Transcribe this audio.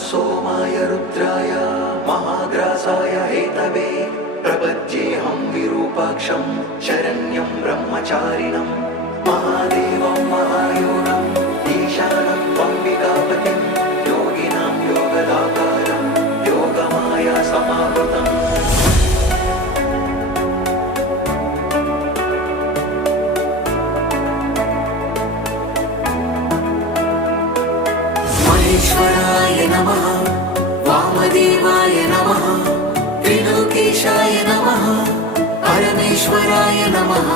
सोमाय रुद्राय महाग्रासाय हेतवे प्रपद्येऽहं विरूपाक्षं शरण्यं ब्रह्मचारिणं महादेवं महायोगम् ईशानं त्वम्बिकापतिं योगिनां योगदाकारं योगमाया समावृतम् महेश्वराय नमः वामदेवाय नमः त्रिलोकेशाय नमः परमेश्वराय नमः